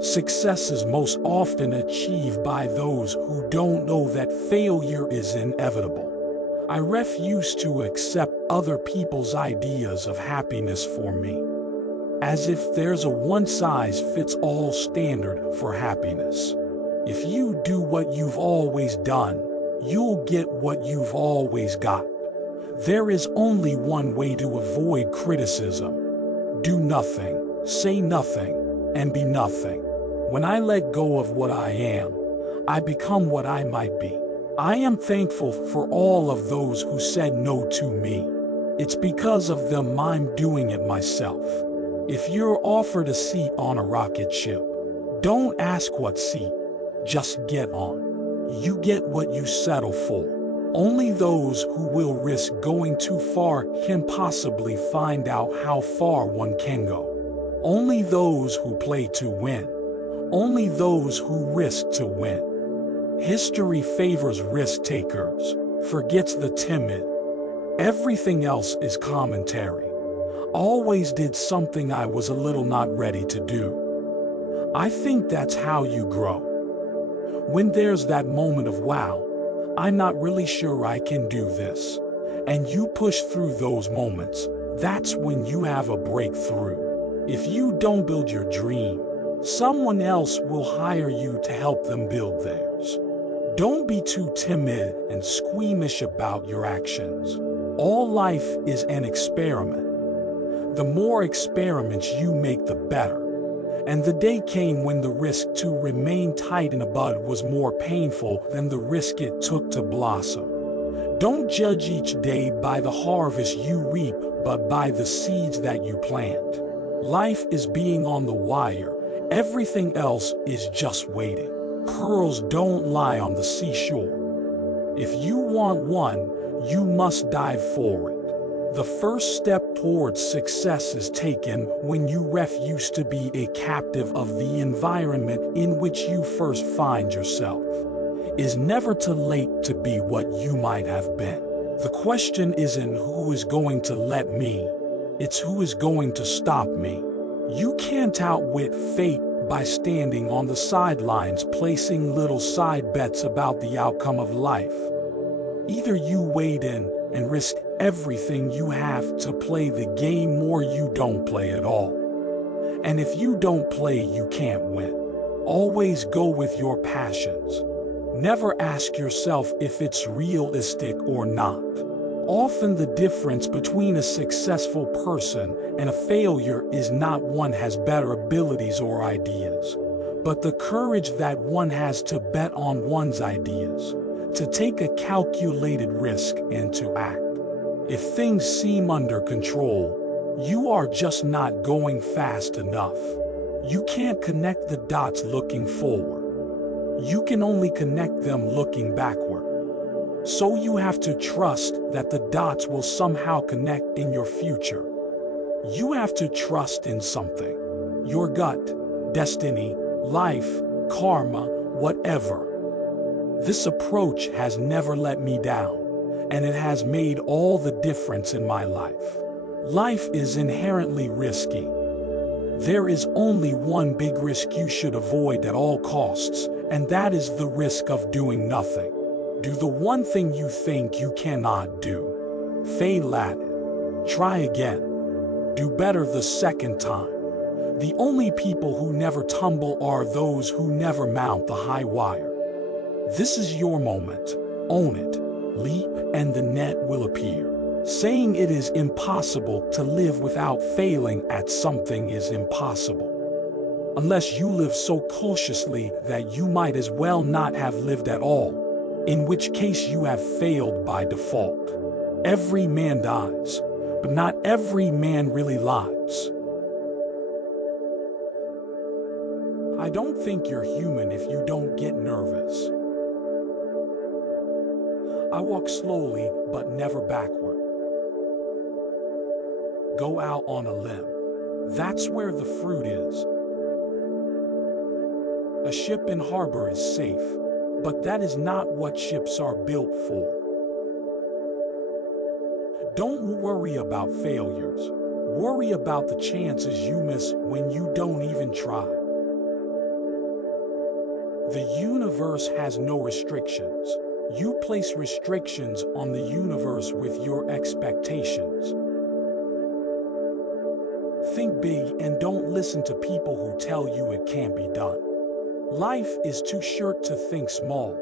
Success is most often achieved by those who don't know that failure is inevitable. I refuse to accept other people's ideas of happiness for me, as if there's a one-size-fits-all standard for happiness. If you do what you've always done, you'll get what you've always got. There is only one way to avoid criticism. Do nothing, say nothing, and be nothing. When I let go of what I am, I become what I might be. I am thankful for all of those who said no to me. It's because of them I'm doing it myself. If you're offered a seat on a rocket ship, don't ask what seat, just get on. You get what you settle for. Only those who will risk going too far can possibly find out how far one can go. Only those who play to win. Only those who risk to win. History favors risk takers, forgets the timid. Everything else is commentary. Always did something I was a little not ready to do. I think that's how you grow. When there's that moment of wow, I'm not really sure I can do this, and you push through those moments, that's when you have a breakthrough. If you don't build your dream, someone else will hire you to help them build theirs. Don't be too timid and squeamish about your actions. All life is an experiment. The more experiments you make, the better. And the day came when the risk to remain tight in a bud was more painful than the risk it took to blossom. Don't judge each day by the harvest you reap, but by the seeds that you plant. Life is being on the wire. Everything else is just waiting. Pearls don't lie on the seashore. If you want one, you must dive for it. The first step towards success is taken when you refuse to be a captive of the environment in which you first find yourself. It's never too late to be what you might have been. The question isn't who is going to let me, it's who is going to stop me. You can't outwit fate by standing on the sidelines placing little side bets about the outcome of life. Either you wade in and risk everything you have to play the game, or you don't play at all. And if you don't play, you can't win. Always go with your passions. Never ask yourself if it's realistic or not. Often the difference between a successful person and a failure is not one has better abilities or ideas, but the courage that one has to bet on one's ideas, to take a calculated risk and to act. If things seem under control, you are just not going fast enough. You can't connect the dots looking forward. You can only connect them looking backward. So you have to trust that the dots will somehow connect in your future. You have to trust in something. Your gut, destiny, life, karma, whatever. This approach has never let me down, and it has made all the difference in my life. Life is inherently risky. There is only one big risk you should avoid at all costs, and that is the risk of doing nothing. Do the one thing you think you cannot do. Fail at it. Try again. Do better the second time. The only people who never tumble are those who never mount the high wire. This is your moment. Own it. Leap and the net will appear. Saying it is impossible to live without failing at something is impossible. Unless you live so cautiously that you might as well not have lived at all, in which case you have failed by default. Every man dies, but not every man really lies. I don't think you're human if you don't get nervous. I walk slowly, but never backward. Go out on a limb. That's where the fruit is. A ship in harbor is safe, but that is not what ships are built for. Don't worry about failures. Worry about the chances you miss when you don't even try. The universe has no restrictions. You place restrictions on the universe with your expectations. Think big and don't listen to people who tell you it can't be done. Life is too short to think small.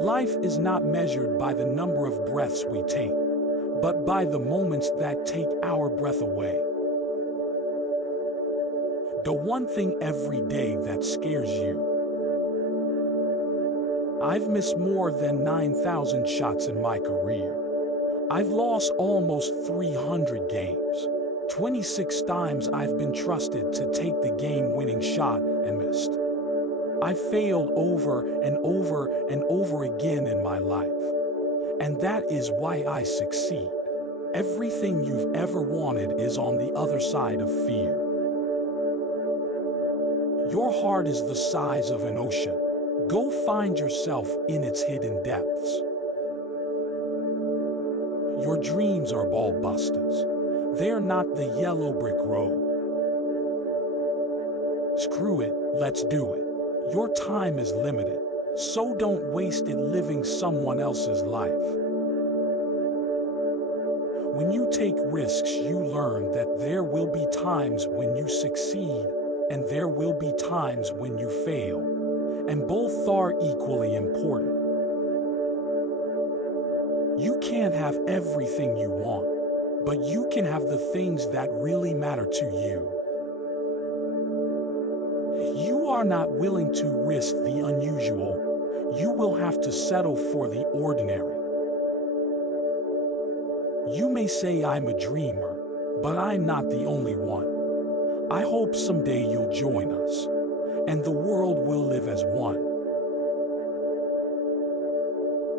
Life is not measured by the number of breaths we take, but by the moments that take our breath away. The one thing every day that scares you. I've missed more than 9,000 shots in my career. I've lost almost 300 games. 26 times I've been trusted to take the game-winning shot and missed. I've failed over and over and over again in my life. And that is why I succeed. Everything you've ever wanted is on the other side of fear. Your heart is the size of an ocean. Go find yourself in its hidden depths. Your dreams are ball busters. They're not the yellow brick road. Screw it, let's do it. Your time is limited, so don't waste it living someone else's life. When you take risks, you learn that there will be times when you succeed and there will be times when you fail, and both are equally important. You can't have everything you want, but you can have the things that really matter to you. You are not willing to risk the unusual. You will have to settle for the ordinary. You may say I'm a dreamer, but I'm not the only one. I hope someday you'll join us, and the world will live as one.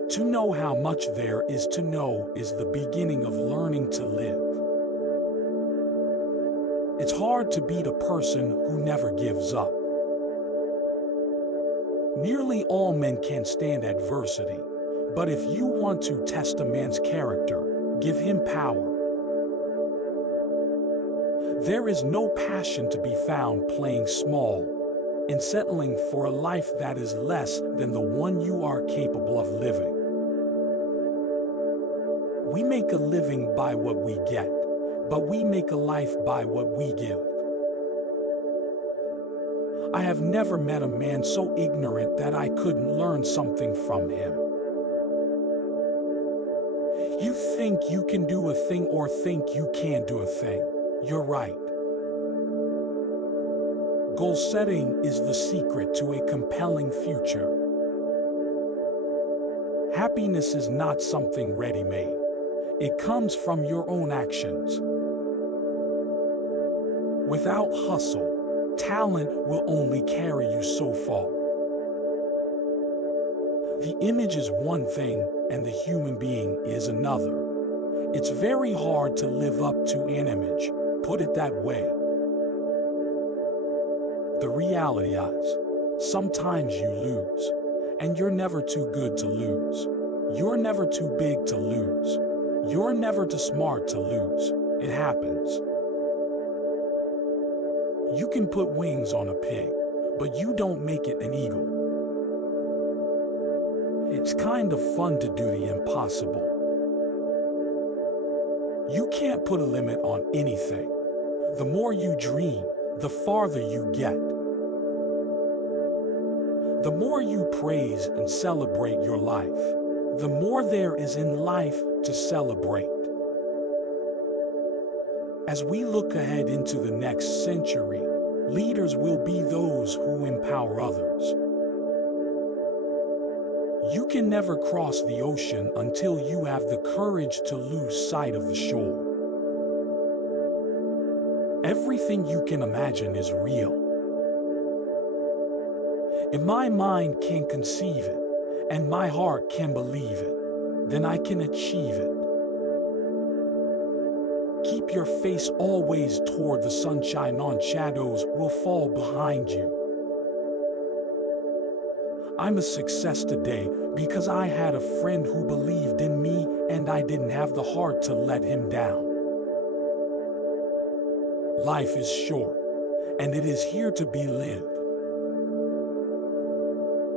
To know how much there is to know is the beginning of learning to live. It's hard to beat a person who never gives up. Nearly all men can stand adversity, but if you want to test a man's character, give him power. There is no passion to be found playing small and settling for a life that is less than the one you are capable of living. We make a living by what we get, but we make a life by what we give. I have never met a man so ignorant that I couldn't learn something from him. You think you can do a thing or think you can't do a thing. You're right. Goal setting is the secret to a compelling future. Happiness is not something ready-made. It comes from your own actions. Without hustle, talent will only carry you so far. The image is one thing and the human being is another. It's very hard to live up to an image, put it that way. The reality is, sometimes you lose, and you're never too good to lose. You're never too big to lose. You're never too smart to lose. It happens. You can put wings on a pig, but you don't make it an eagle. It's kind of fun to do the impossible. You can't put a limit on anything. The more you dream, the farther you get. The more you praise and celebrate your life, the more there is in life to celebrate. As we look ahead into the next century, leaders will be those who empower others. You can never cross the ocean until you have the courage to lose sight of the shore. Everything you can imagine is real. If my mind can conceive it, and my heart can believe it, then I can achieve it. Keep your face always toward the sunshine, on shadows will fall behind you. I'm a success today because I had a friend who believed in me and I didn't have the heart to let him down. Life is short, and it is here to be lived.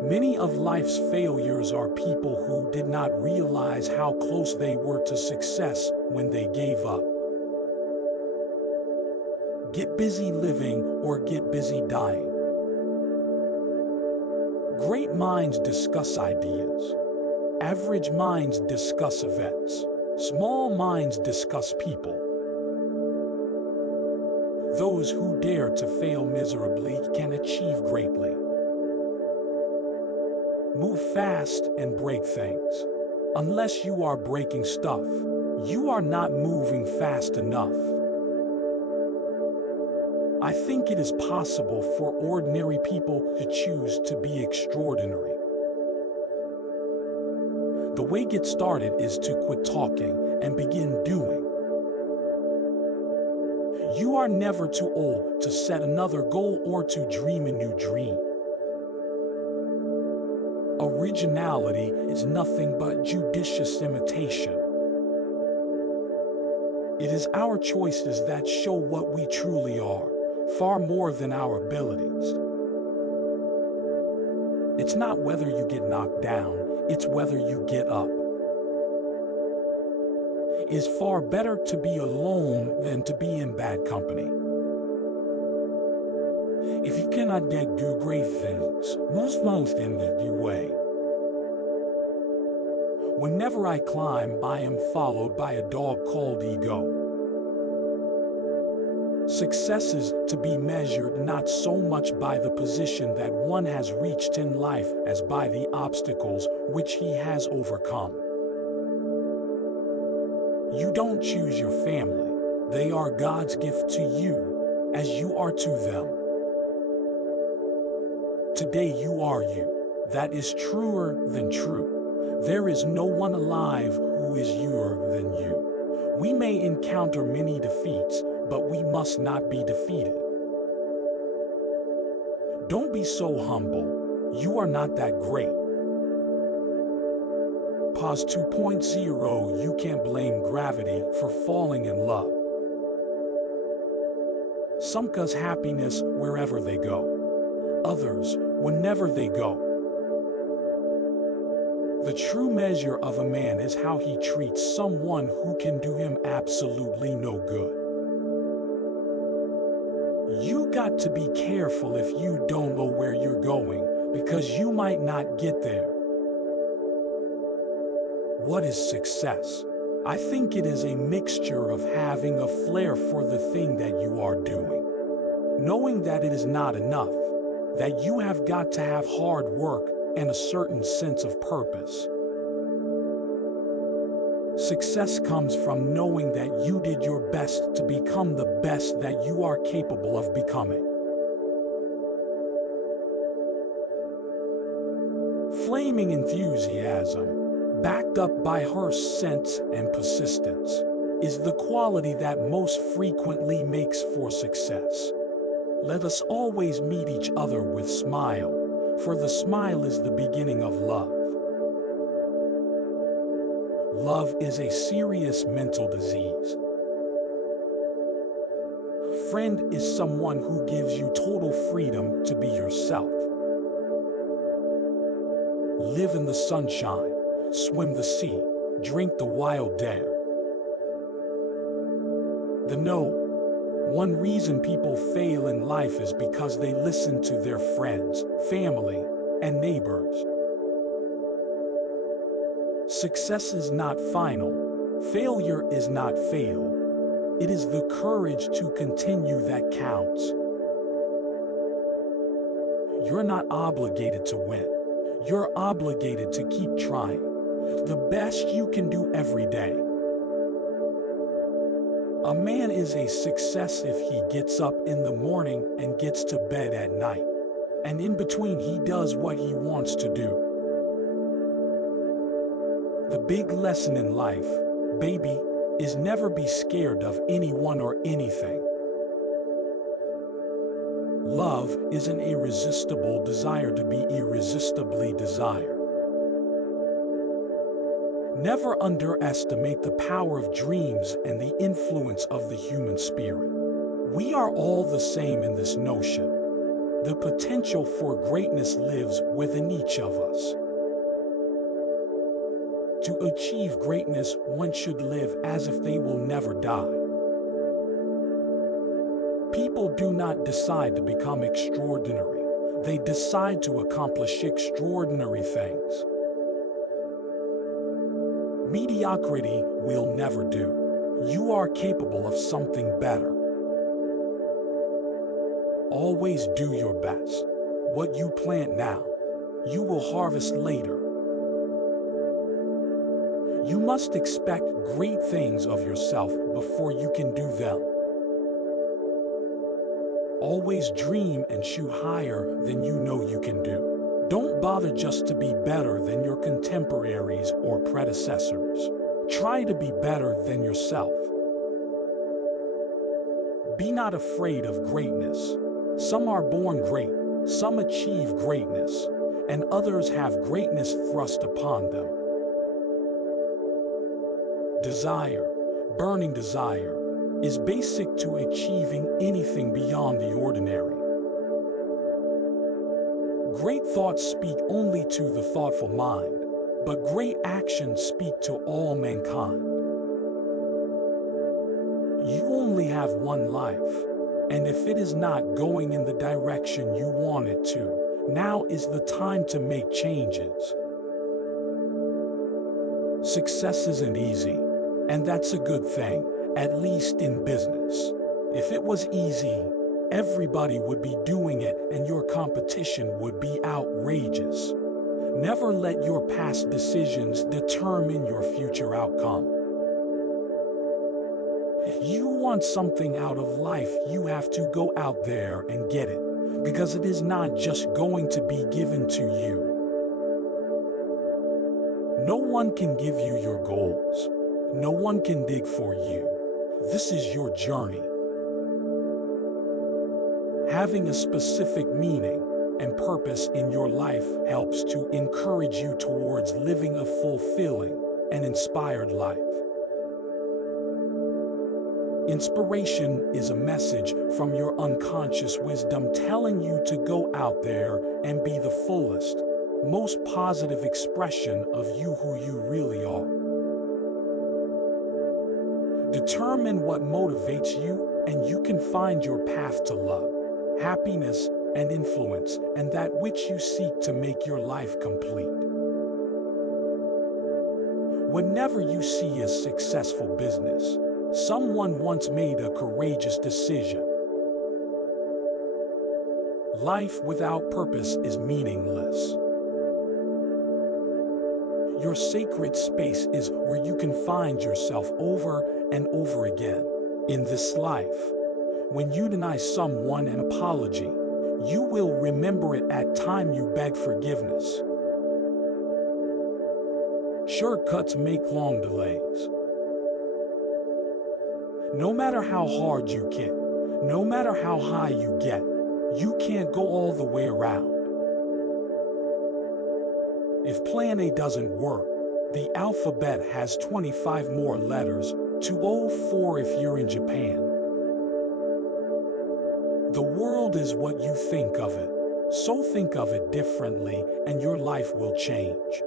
Many of life's failures are people who did not realize how close they were to success when they gave up. Get busy living or get busy dying. Great minds discuss ideas. Average minds discuss events. Small minds discuss people. Those who dare to fail miserably can achieve greatly. Move fast and break things. Unless you are breaking stuff, you are not moving fast enough. I think it is possible for ordinary people to choose to be extraordinary. The way to get started is to quit talking and begin doing. You are never too old to set another goal or to dream a new dream. Originality is nothing but judicious imitation. It is our choices that show what we truly are, far more than our abilities. It's not whether you get knocked down, it's whether you get up. It is far better to be alone than to be in bad company. If you cannot do great things, most in the way. Whenever I climb, I am followed by a dog called ego. Success is to be measured not so much by the position that one has reached in life as by the obstacles which he has overcome. You don't choose your family. They are God's gift to you, as you are to them. Today you are you. That is truer than true. There is no one alive who is youer than you. We may encounter many defeats, but we must not be defeated. Don't be so humble. You are not that great. Pause 2.0. You can't blame gravity for falling in love. Some cause happiness wherever they go. Others, whenever they go. The true measure of a man is how he treats someone who can do him absolutely no good. You got to be careful if you don't know where you're going, because you might not get there. What is success? I think it is a mixture of having a flair for the thing that you are doing, knowing that it is not enough, that you have got to have hard work and a certain sense of purpose. Success comes from knowing that you did your best to become the best that you are capable of becoming. Flaming enthusiasm, backed up by her sense and persistence, is the quality that most frequently makes for success. Let us always meet each other with smile, for the smile is the beginning of love. Love is a serious mental disease. Friend is someone who gives you total freedom to be yourself. Live in the sunshine, swim the sea, drink the wild air. One reason people fail in life is because they listen to their friends, family, and neighbors. Success is not final. Failure is not fail. It is the courage to continue that counts. You're not obligated to win. You're obligated to keep trying. The best you can do every day. A man is a success if he gets up in the morning and gets to bed at night. And in between he does what he wants to do. The big lesson in life, baby, is never be scared of anyone or anything. Love is an irresistible desire to be irresistibly desired. Never underestimate the power of dreams and the influence of the human spirit. We are all the same in this notion. The potential for greatness lives within each of us. To achieve greatness, one should live as if they will never die. People do not decide to become extraordinary. They decide to accomplish extraordinary things. Mediocrity will never do. You are capable of something better. Always do your best. What you plant now, you will harvest later. You must expect great things of yourself before you can do them. Always dream and shoot higher than you know you can do. Don't bother just to be better than your contemporaries or predecessors. Try to be better than yourself. Be not afraid of greatness. Some are born great, some achieve greatness, and others have greatness thrust upon them. Desire, burning desire, is basic to achieving anything beyond the ordinary. Great thoughts speak only to the thoughtful mind, but great actions speak to all mankind. You only have one life, and if it is not going in the direction you want it to, now is the time to make changes. Success isn't easy, and that's a good thing, at least in business. If it was easy, everybody would be doing it and your competition would be outrageous. Never let your past decisions determine your future outcome. If you want something out of life, you have to go out there and get it, because it is not just going to be given to you. No one can give you your goals. No one can dig for you. This is your journey. Having a specific meaning and purpose in your life helps to encourage you towards living a fulfilling and inspired life. Inspiration is a message from your unconscious wisdom telling you to go out there and be the fullest, most positive expression of you who you really are. Determine what motivates you, and you can find your path to love, happiness, and influence, and that which you seek to make your life complete. Whenever you see a successful business, someone once made a courageous decision. Life without purpose is meaningless. Your sacred space is where you can find yourself over and over again. In this life, when you deny someone an apology, you will remember it at time you beg forgiveness. Shortcuts make long delays. No matter how hard you kick, no matter how high you get, you can't go all the way around. If plan A doesn't work, the alphabet has 25 more letters, 204 if you're in Japan. The world is what you think of it, so think of it differently and your life will change.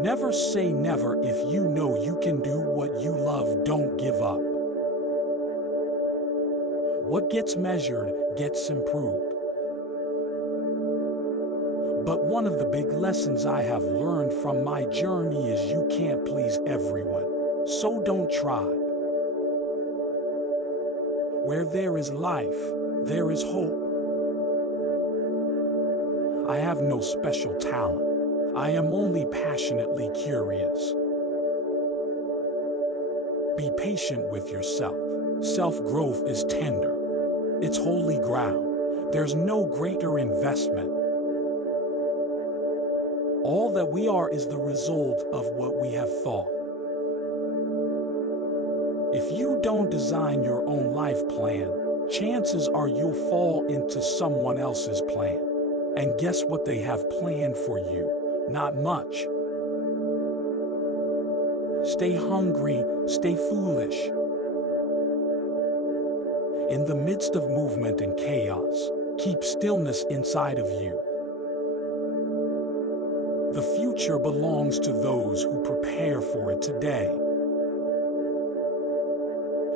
Never say never. If you know you can do what you love, don't give up. What gets measured gets improved. But one of the big lessons I have learned from my journey is you can't please everyone, so don't try. Where there is life, there is hope. I have no special talent. I am only passionately curious. Be patient with yourself. Self-growth is tender. It's holy ground. There's no greater investment. All that we are is the result of what we have thought. If you don't design your own life plan, chances are you'll fall into someone else's plan. And guess what they have planned for you? Not much. Stay hungry, stay foolish. In the midst of movement and chaos, keep stillness inside of you. The future belongs to those who prepare for it today.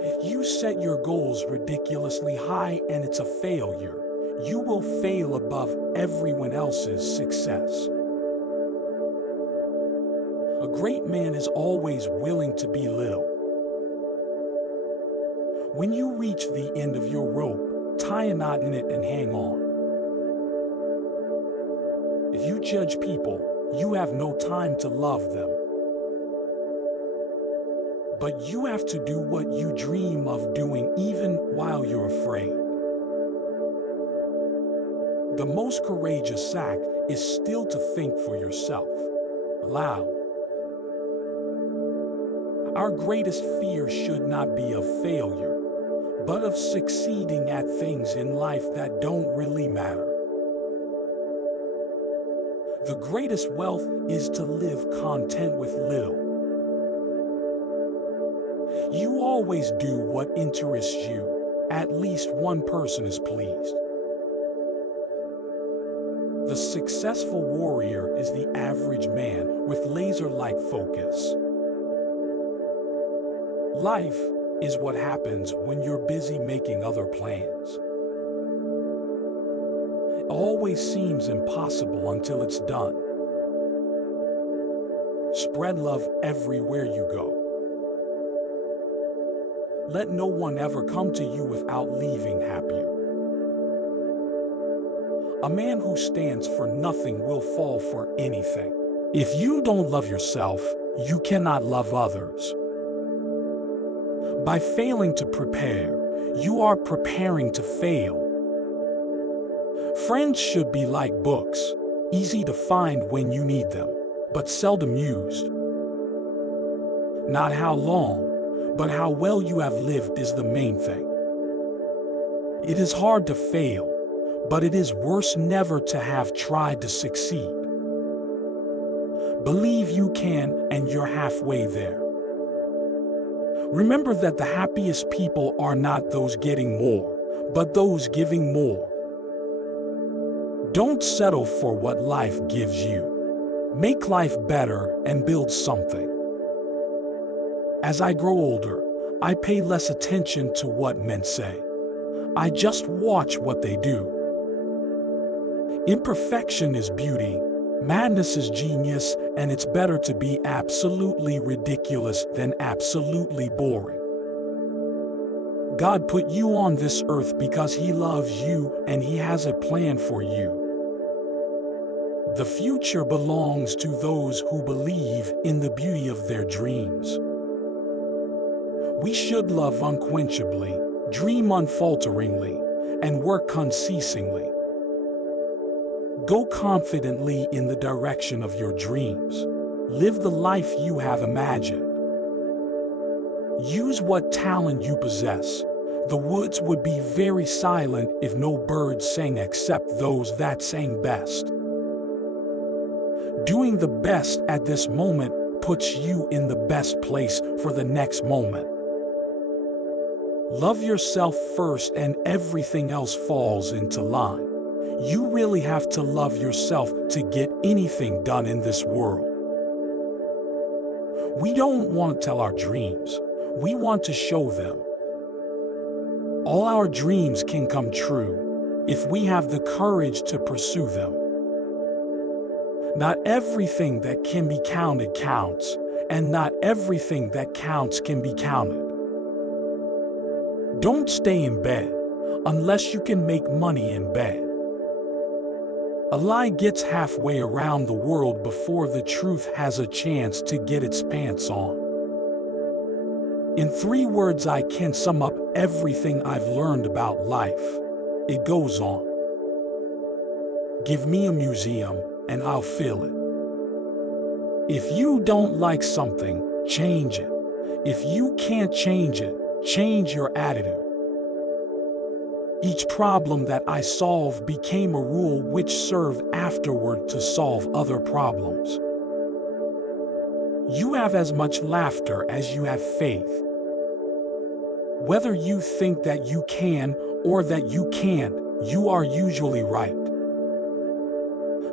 If you set your goals ridiculously high and it's a failure, you will fail above everyone else's success. A great man is always willing to be little. When you reach the end of your rope, tie a knot in it and hang on. If you judge people, you have no time to love them. But you have to do what you dream of doing even while you're afraid. The most courageous act is still to think for yourself, aloud. Our greatest fear should not be of failure, but of succeeding at things in life that don't really matter. The greatest wealth is to live content with little. You always do what interests you. At least one person is pleased. The successful warrior is the average man with laser-like focus. Life is what happens when you're busy making other plans. It always seems impossible until it's done. Spread love everywhere you go. Let no one ever come to you without leaving happier. A man who stands for nothing will fall for anything. If you don't love yourself, you cannot love others. By failing to prepare, you are preparing to fail. Friends should be like books, easy to find when you need them, but seldom used. Not how long, but how well you have lived is the main thing. It is hard to fail, but it is worse never to have tried to succeed. Believe you can, and you're halfway there. Remember that the happiest people are not those getting more, but those giving more. Don't settle for what life gives you. Make life better and build something. As I grow older, I pay less attention to what men say. I just watch what they do. Imperfection is beauty, madness is genius, and it's better to be absolutely ridiculous than absolutely boring. God put you on this earth because He loves you and He has a plan for you. The future belongs to those who believe in the beauty of their dreams. We should love unquenchably, dream unfalteringly, and work unceasingly. Go confidently in the direction of your dreams. Live the life you have imagined. Use what talent you possess. The woods would be very silent if no birds sang except those that sang best. Doing the best at this moment puts you in the best place for the next moment. Love yourself first and everything else falls into line. You really have to love yourself to get anything done in this world. We don't want to tell our dreams. We want to show them. All our dreams can come true if we have the courage to pursue them. Not everything that can be counted counts, and not everything that counts can be counted. Don't stay in bed unless you can make money in bed. A lie gets halfway around the world before the truth has a chance to get its pants on. In 3 words I can sum up everything I've learned about life. It goes on. Give me a museum and I'll fill it. If you don't like something, change it. If you can't change it, change your attitude. Each problem that I solved became a rule which served afterward to solve other problems. You have as much laughter as you have faith. Whether you think that you can or that you can't, you are usually right.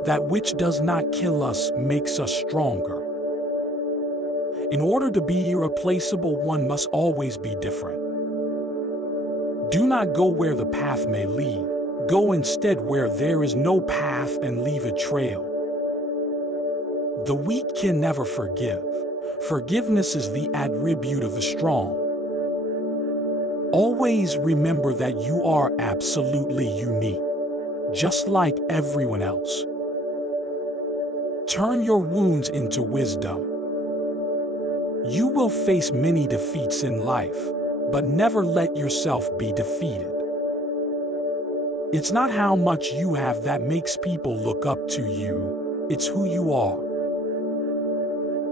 That which does not kill us makes us stronger. In order to be irreplaceable, one must always be different. Do not go where the path may lead. Go instead where there is no path and leave a trail. The weak can never forgive. Forgiveness is the attribute of the strong. Always remember that you are absolutely unique, just like everyone else. Turn your wounds into wisdom. You will face many defeats in life, but never let yourself be defeated. It's not how much you have that makes people look up to you, it's who you are.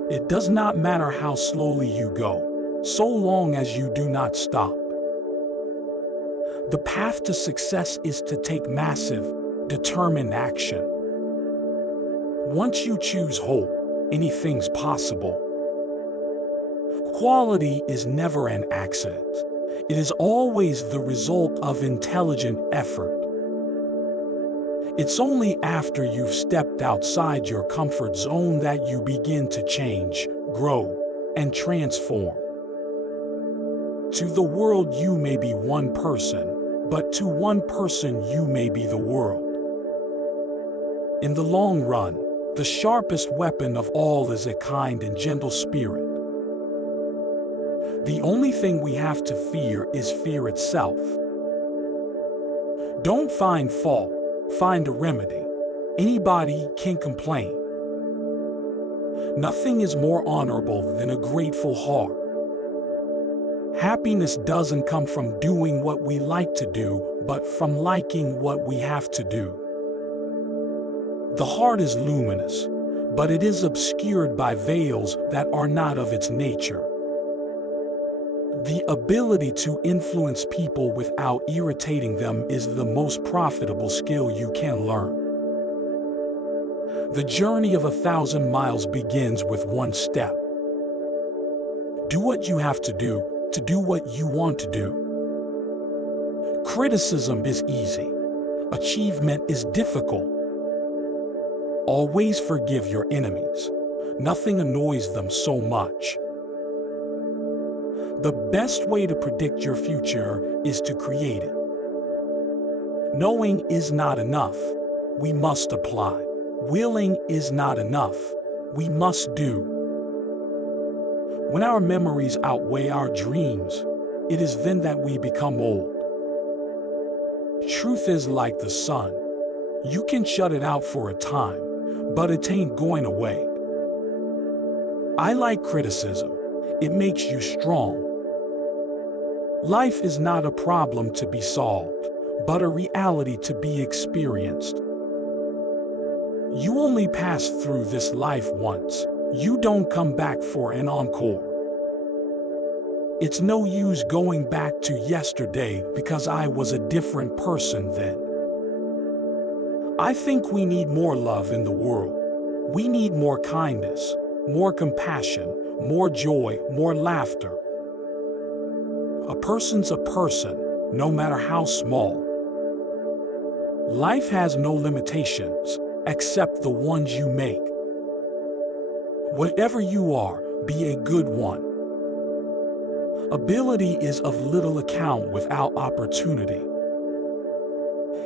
It does not matter how slowly you go, so long as you do not stop. The path to success is to take massive, determined action. Once you choose hope, anything's possible. Quality is never an accident. It is always the result of intelligent effort. It's only after you've stepped outside your comfort zone that you begin to change, grow, and transform. To the world you may be one person, but to one person you may be the world. In the long run, the sharpest weapon of all is a kind and gentle spirit. The only thing we have to fear is fear itself. Don't find fault, find a remedy. Anybody can complain. Nothing is more honorable than a grateful heart. Happiness doesn't come from doing what we like to do, but from liking what we have to do. The heart is luminous, but it is obscured by veils that are not of its nature. The ability to influence people without irritating them is the most profitable skill you can learn. The journey of 1,000 miles begins with one step. Do what you have to do what you want to do. Criticism is easy. Achievement is difficult. Always forgive your enemies. Nothing annoys them so much. The best way to predict your future is to create it. Knowing is not enough. We must apply. Willing is not enough. We must do. When our memories outweigh our dreams, it is then that we become old. Truth is like the sun. You can shut it out for a time, but it ain't going away. I like criticism. It makes you strong. Life is not a problem to be solved, but a reality to be experienced. You only pass through this life once. You don't come back for an encore. It's no use going back to yesterday because I was a different person then. I think we need more love in the world. We need more kindness, more compassion, more joy, more laughter. A person's a person, no matter how small. Life has no limitations, except the ones you make. Whatever you are, be a good one. Ability is of little account without opportunity.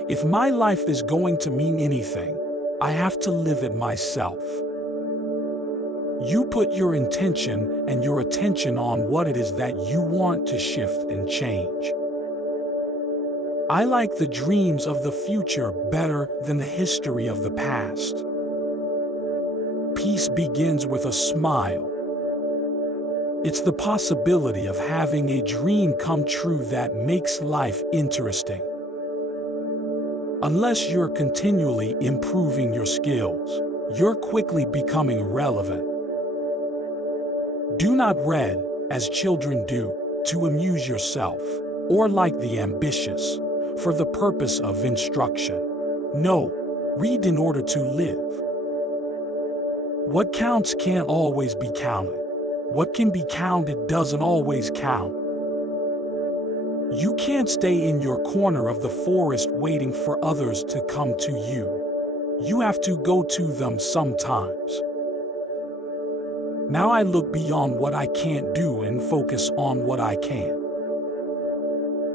If my life is going to mean anything, I have to live it myself. You put your intention and your attention on what it is that you want to shift and change. I like the dreams of the future better than the history of the past. Peace begins with a smile. It's the possibility of having a dream come true that makes life interesting. Unless you're continually improving your skills, you're quickly becoming relevant. Do not read, as children do, to amuse yourself, or like the ambitious, for the purpose of instruction. No, read in order to live. What counts can't always be counted. What can be counted doesn't always count. You can't stay in your corner of the forest waiting for others to come to you. You have to go to them sometimes. Now I look beyond what I can't do and focus on what I can.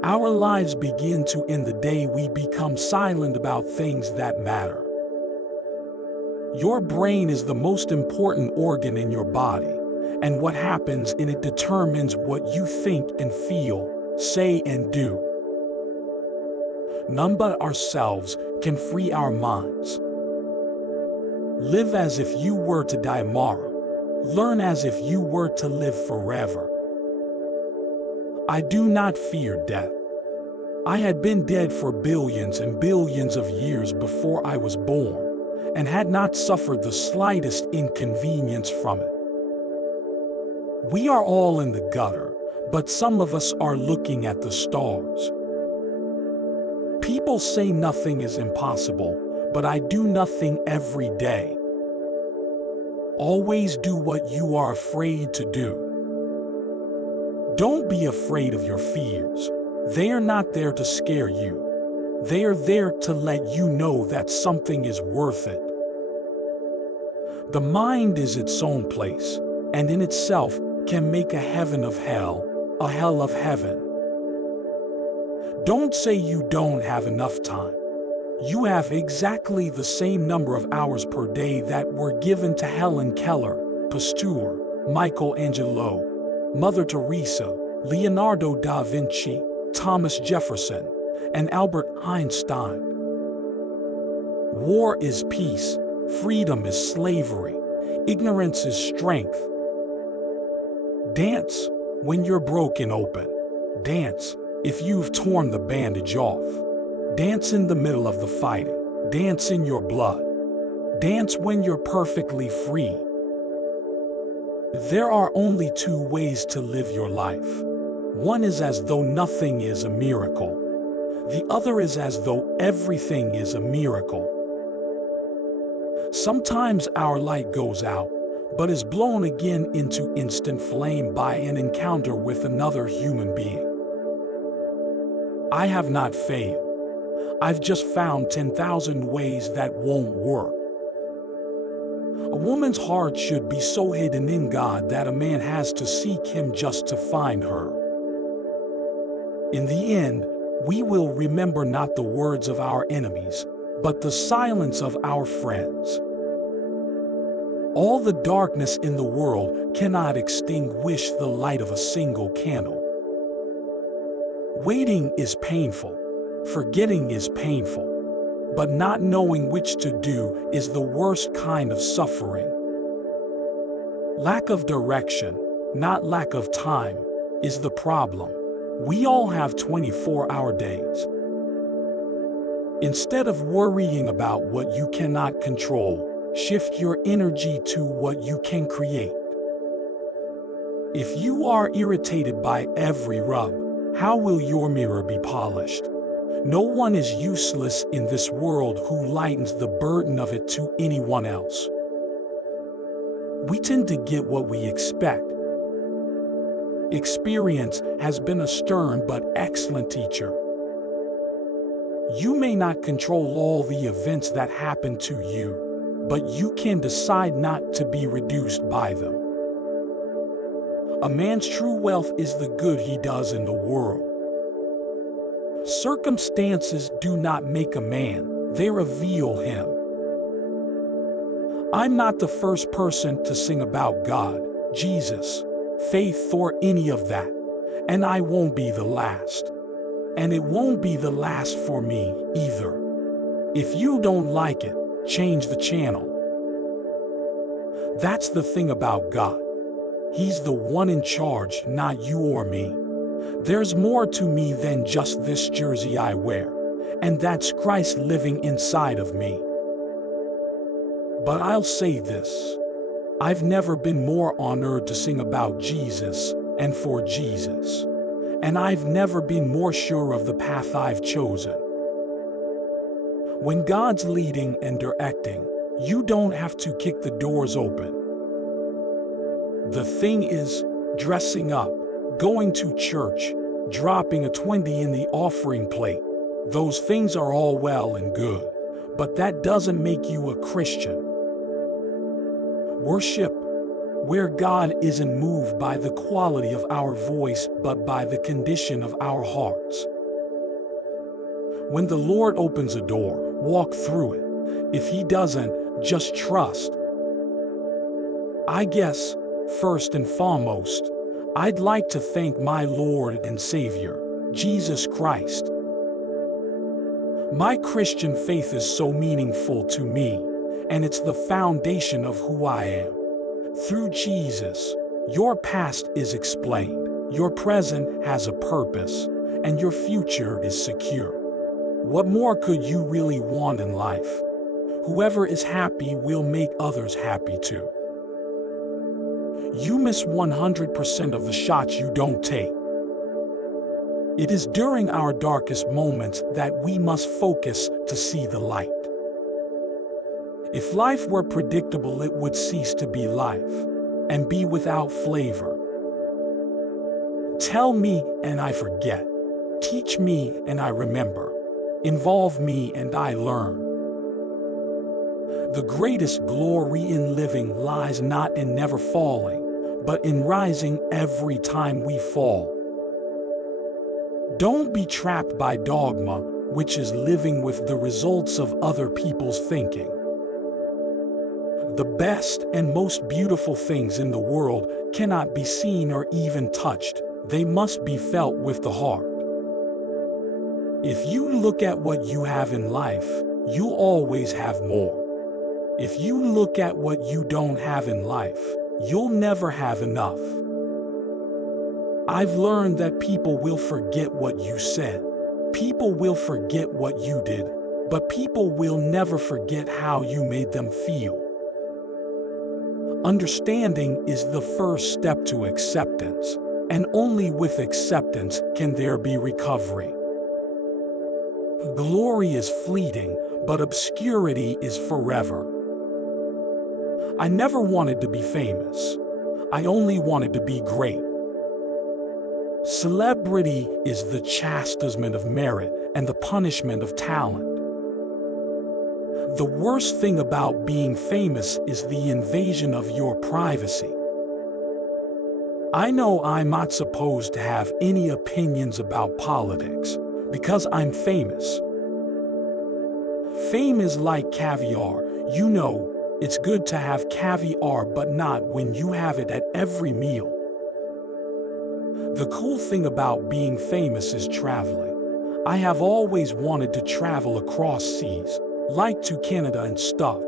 Our lives begin to end the day we become silent about things that matter. Your brain is the most important organ in your body, and what happens in it determines what you think and feel, say and do. None but ourselves can free our minds. Live as if you were to die tomorrow. Learn as if you were to live forever. I do not fear death. I had been dead for billions and billions of years before I was born, and had not suffered the slightest inconvenience from it. We are all in the gutter, but some of us are looking at the stars. People say nothing is impossible, but I do nothing every day. Always do what you are afraid to do. Don't be afraid of your fears. They are not there to scare you. They are there to let you know that something is worth it. The mind is its own place, and in itself can make a heaven of hell, a hell of heaven. Don't say you don't have enough time. You have exactly the same number of hours per day that were given to Helen Keller, Pasteur, Michelangelo, Mother Teresa, Leonardo da Vinci, Thomas Jefferson, and Albert Einstein. War is peace, freedom is slavery, ignorance is strength. Dance when you're broken open. Dance if you've torn the bandage off. Dance in the middle of the fighting. Dance in your blood. Dance when you're perfectly free. There are only two ways to live your life. One is as though nothing is a miracle. The other is as though everything is a miracle. Sometimes our light goes out, but is blown again into instant flame by an encounter with another human being. I have not failed. I've just found 10,000 ways that won't work. A woman's heart should be so hidden in God that a man has to seek Him just to find her. In the end, we will remember not the words of our enemies, but the silence of our friends. All the darkness in the world cannot extinguish the light of a single candle. Waiting is painful. Forgetting is painful. But not knowing which to do is the worst kind of suffering. Lack of direction, not lack of time, is the problem. We all have 24-hour days. Instead of worrying about what you cannot control, shift your energy to what you can create. If you are irritated by every rub, how will your mirror be polished? No one is useless in this world who lightens the burden of it to anyone else. We tend to get what we expect. Experience has been a stern but excellent teacher. You may not control all the events that happen to you, but you can decide not to be reduced by them. A man's true wealth is the good he does in the world. Circumstances do not make a man, they reveal him. I'm not the first person to sing about God, Jesus, faith, or any of that, and I won't be the last. And it won't be the last for me either. If you don't like it, change the channel. That's the thing about God. He's the one in charge, not you or me. There's more to me than just this jersey I wear, and that's Christ living inside of me. But I'll say this. I've never been more honored to sing about Jesus and for Jesus. And I've never been more sure of the path I've chosen. When God's leading and directing, you don't have to kick the doors open. The thing is, dressing up, going to church, dropping a 20 in the offering plate. Those things are all well and good, but that doesn't make you a Christian. Worship, where God isn't moved by the quality of our voice but by the condition of our hearts. When the Lord opens a door, walk through it. If He doesn't, just trust. I guess, first and foremost, I'd like to thank my Lord and Savior, Jesus Christ. My Christian faith is so meaningful to me, and it's the foundation of who I am. Through Jesus, your past is explained, your present has a purpose, and your future is secure. What more could you really want in life? Whoever is happy will make others happy too. You miss 100% of the shots you don't take. It is during our darkest moments that we must focus to see the light. If life were predictable, it would cease to be life and be without flavor. Tell me and I forget. Teach me and I remember. Involve me and I learn. The greatest glory in living lies not in never falling, but in rising every time we fall. Don't be trapped by dogma, which is living with the results of other people's thinking. The best and most beautiful things in the world cannot be seen or even touched. They must be felt with the heart. If you look at what you have in life, you'll always have more. If you look at what you don't have in life, you'll never have enough. I've learned that people will forget what you said. People will forget what you did, but people will never forget how you made them feel. Understanding is the first step to acceptance, and only with acceptance can there be recovery. Glory is fleeting, but obscurity is forever. I never wanted to be famous. I only wanted to be great. Celebrity is the chastisement of merit and the punishment of talent. The worst thing about being famous is the invasion of your privacy. I know I'm not supposed to have any opinions about politics because I'm famous. Fame is like caviar. You know, it's good to have caviar, but not when you have it at every meal. The cool thing about being famous is traveling. I have always wanted to travel across seas, like to Canada and stuff.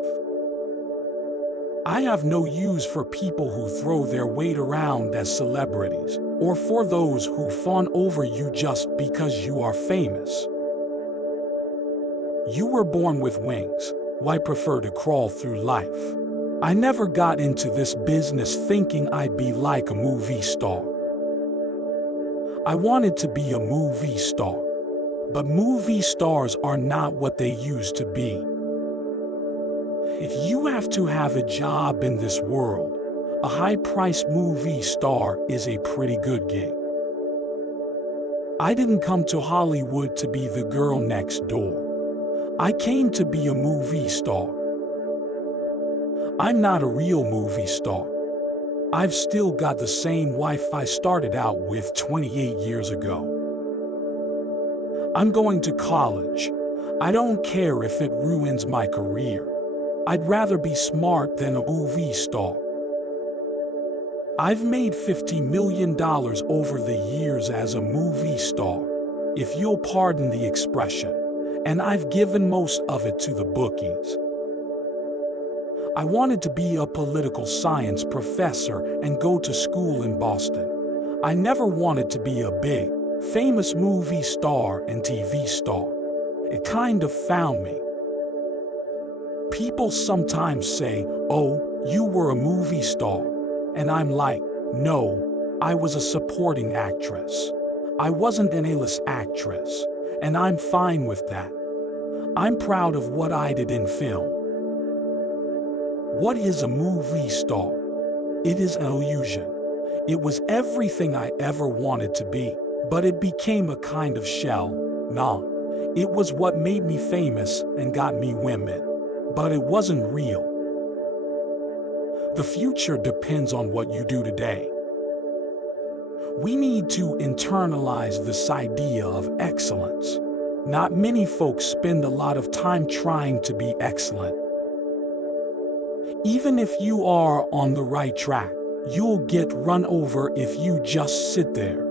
I have no use for people who throw their weight around as celebrities, or for those who fawn over you just because you are famous. You were born with wings. Why prefer to crawl through life? I never got into this business thinking I'd be like a movie star. I wanted to be a movie star, but movie stars are not what they used to be. If you have to have a job in this world, a high-priced movie star is a pretty good gig. I didn't come to Hollywood to be the girl next door. I came to be a movie star. I'm not a real movie star. I've still got the same wife I started out with 28 years ago. I'm going to college. I don't care if it ruins my career. I'd rather be smart than a movie star. I've made $50 million over the years as a movie star, if you'll pardon the expression, and I've given most of it to the bookies. I wanted to be a political science professor and go to school in Boston. I never wanted to be a big, famous movie star and TV star. It kind of found me. People sometimes say, "Oh, you were a movie star." And I'm like, no, I was a supporting actress. I wasn't an A-list actress, and I'm fine with that. I'm proud of what I did in film. What is a movie star? It is an illusion. It was everything I ever wanted to be, but it became a kind of shell. Nah, it was what made me famous and got me women, but it wasn't real. The future depends on what you do today. We need to internalize this idea of excellence. Not many folks spend a lot of time trying to be excellent. Even if you are on the right track, you'll get run over if you just sit there.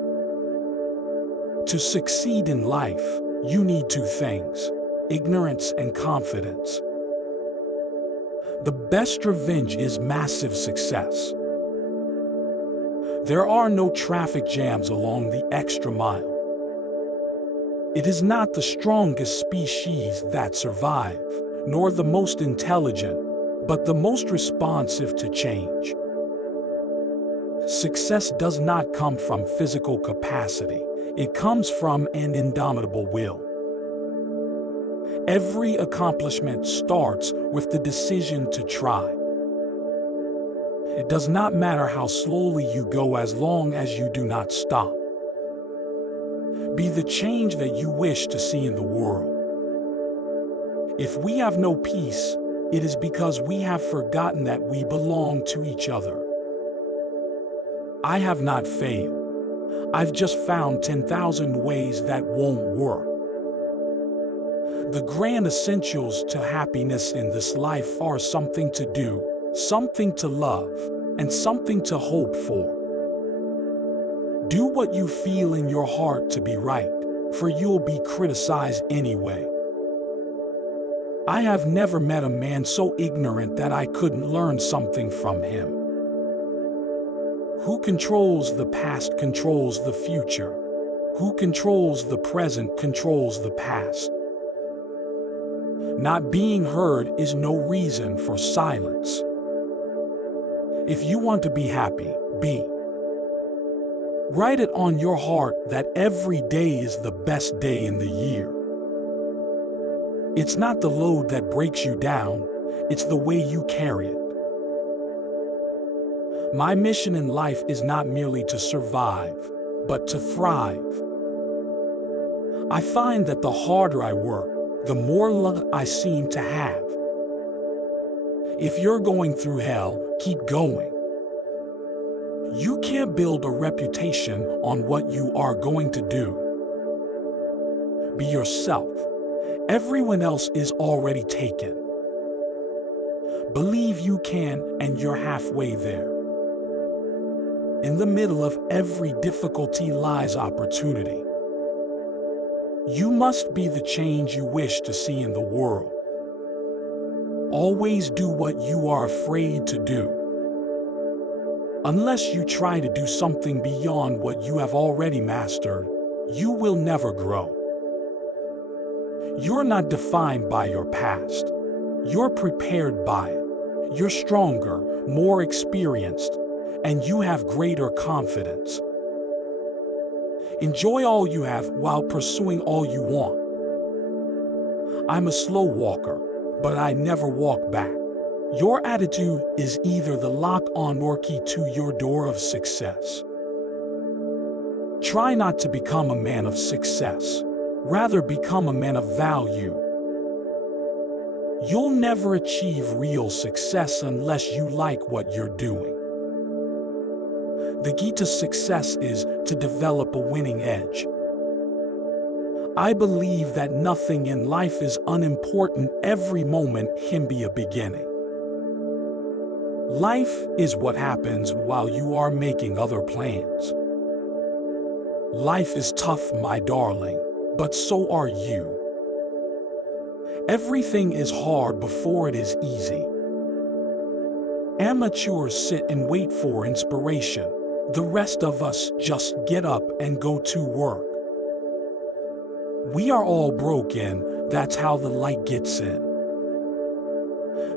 To succeed in life, you need two things: ignorance and confidence. The best revenge is massive success. There are no traffic jams along the extra mile. It is not the strongest species that survive, nor the most intelligent, but the most responsive to change. Success does not come from physical capacity. It comes from an indomitable will. Every accomplishment starts with the decision to try. It does not matter how slowly you go as long as you do not stop. Be the change that you wish to see in the world. If we have no peace, it is because we have forgotten that we belong to each other. I have not failed. I've just found 10,000 ways that won't work. The grand essentials to happiness in this life are something to do, something to love, and something to hope for. Do what you feel in your heart to be right, for you'll be criticized anyway. I have never met a man so ignorant that I couldn't learn something from him. Who controls the past controls the future. Who controls the present controls the past. Not being heard is no reason for silence. If you want to be happy, be. Write it on your heart that every day is the best day in the year. It's not the load that breaks you down, it's the way you carry it. My mission in life is not merely to survive, but to thrive. I find that the harder I work, the more luck I seem to have. If you're going through hell, keep going. You can't build a reputation on what you are going to do. Be yourself. Everyone else is already taken. Believe you can, and you're halfway there. In the middle of every difficulty lies opportunity. You must be the change you wish to see in the world. Always do what you are afraid to do. Unless you try to do something beyond what you have already mastered, you will never grow. You're not defined by your past. You're prepared by it. You're stronger, more experienced, and you have greater confidence. Enjoy all you have while pursuing all you want. I'm a slow walker, but I never walk back. Your attitude is either the lock on or key to your door of success. Try not to become a man of success. Rather, become a man of value. You'll never achieve real success unless you like what you're doing. The key to success is to develop a winning edge. I believe that nothing in life is unimportant. Every moment can be a beginning. Life is what happens while you are making other plans. Life is tough, my darling, but so are you. Everything is hard before it is easy. Amateurs sit and wait for inspiration. The rest of us just get up and go to work. We are all broken, that's how the light gets in.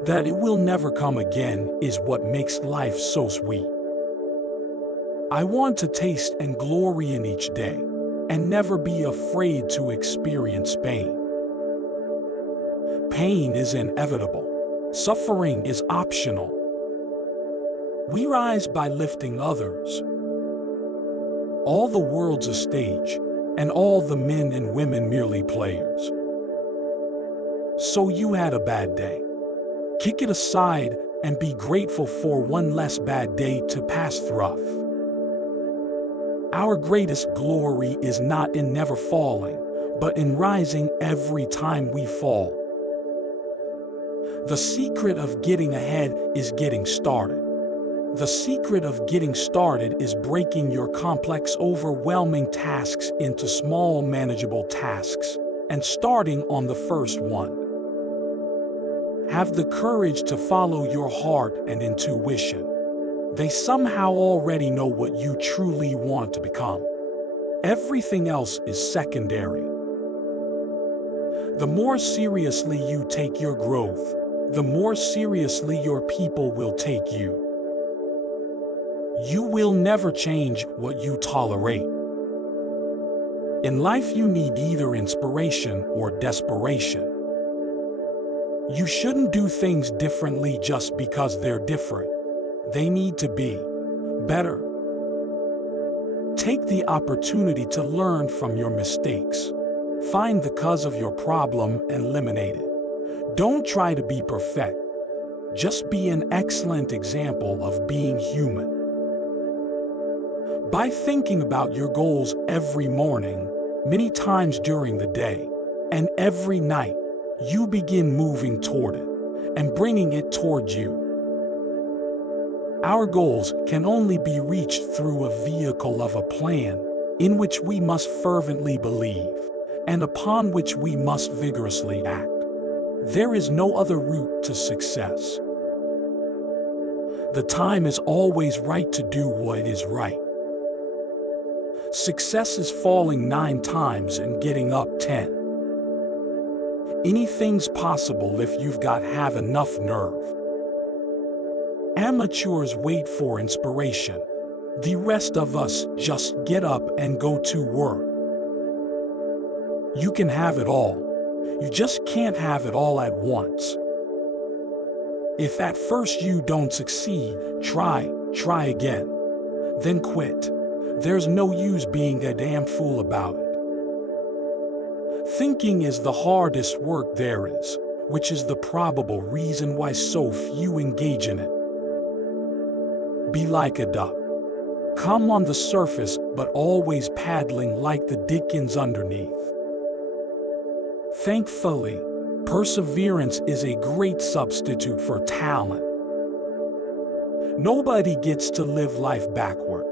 That it will never come again is what makes life so sweet. I want to taste and glory in each day, and never be afraid to experience pain. Pain is inevitable. Suffering is optional. We rise by lifting others. All the world's a stage, and all the men and women merely players. So you had a bad day. Kick it aside and be grateful for one less bad day to pass through. Our greatest glory is not in never falling, but in rising every time we fall. The secret of getting ahead is getting started. The secret of getting started is breaking your complex, overwhelming tasks into small, manageable tasks and starting on the first one. Have the courage to follow your heart and intuition. They somehow already know what you truly want to become. Everything else is secondary. The more seriously you take your growth, the more seriously your people will take you. You will never change what you tolerate. In life, you need either inspiration or desperation. You shouldn't do things differently just because they're different. They need to be better. Take the opportunity to learn from your mistakes. Find the cause of your problem and eliminate it. Don't try to be perfect. Just be an excellent example of being human. By thinking about your goals every morning, many times during the day, and every night, you begin moving toward it and bringing it toward you. Our goals can only be reached through a vehicle of a plan in which we must fervently believe and upon which we must vigorously act. There is no other route to success. The time is always right to do what is right. Success is falling 9 times and getting up 10. Anything's possible if you've got have enough nerve. Amateurs wait for inspiration. The rest of us just get up and go to work. You can have it all. You just can't have it all at once. If at first you don't succeed, try again. Then quit. There's no use being a damn fool about it. Thinking is the hardest work there is, which is the probable reason why so few engage in it. Be like a duck. Come on the surface, but always paddling like the dickens underneath. Thankfully, perseverance is a great substitute for talent. Nobody gets to live life backward.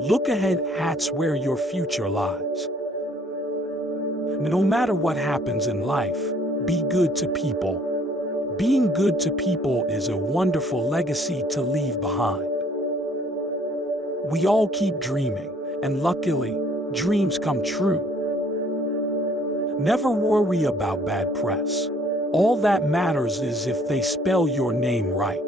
Look ahead, that's where your future lies. No matter what happens in life, be good to people. Being good to people is a wonderful legacy to leave behind. We all keep dreaming, and luckily, dreams come true. Never worry about bad press. All that matters is if they spell your name right.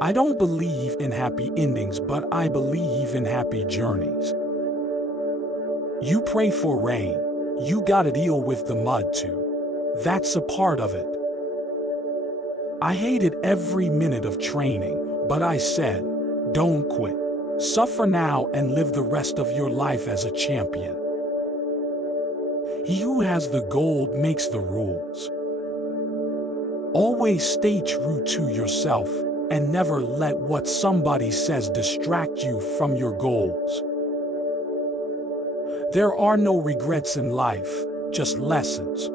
I don't believe in happy endings, but I believe in happy journeys. You pray for rain, you gotta deal with the mud too. That's a part of it. I hated every minute of training, but I said, don't quit. Suffer now and live the rest of your life as a champion. He who has the gold makes the rules. Always stay true to yourself and never let what somebody says distract you from your goals. There are no regrets in life, just lessons.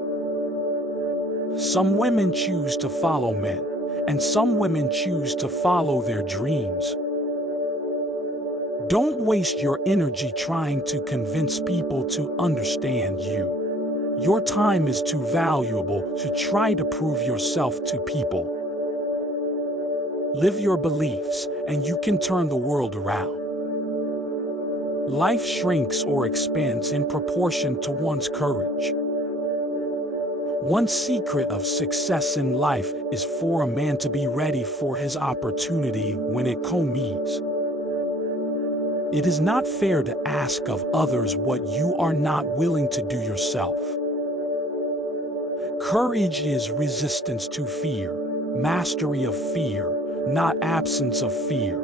Some women choose to follow men, and some women choose to follow their dreams. Don't waste your energy trying to convince people to understand you. Your time is too valuable to try to prove yourself to people. Live your beliefs, and you can turn the world around. Life shrinks or expands in proportion to one's courage. One secret of success in life is for a man to be ready for his opportunity when it comes. It is not fair to ask of others what you are not willing to do yourself. Courage is resistance to fear, mastery of fear, not absence of fear.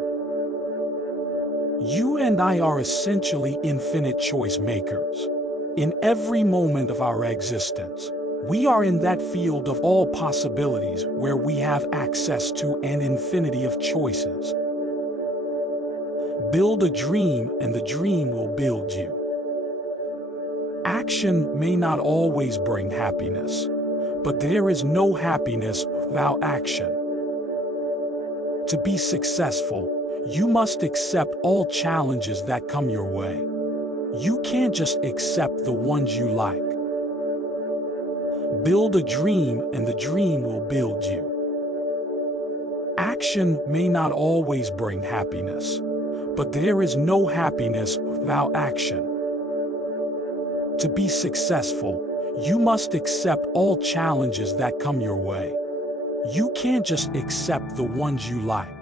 You and I are essentially infinite choice makers. In every moment of our existence, we are in that field of all possibilities where we have access to an infinity of choices. Build a dream and the dream will build you. Action may not always bring happiness, but there is no happiness without action. To be successful, you must accept all challenges that come your way. You can't just accept the ones you like. Build a dream and the dream will build you. Action may not always bring happiness, but there is no happiness without action. To be successful, you must accept all challenges that come your way. You can't just accept the ones you like.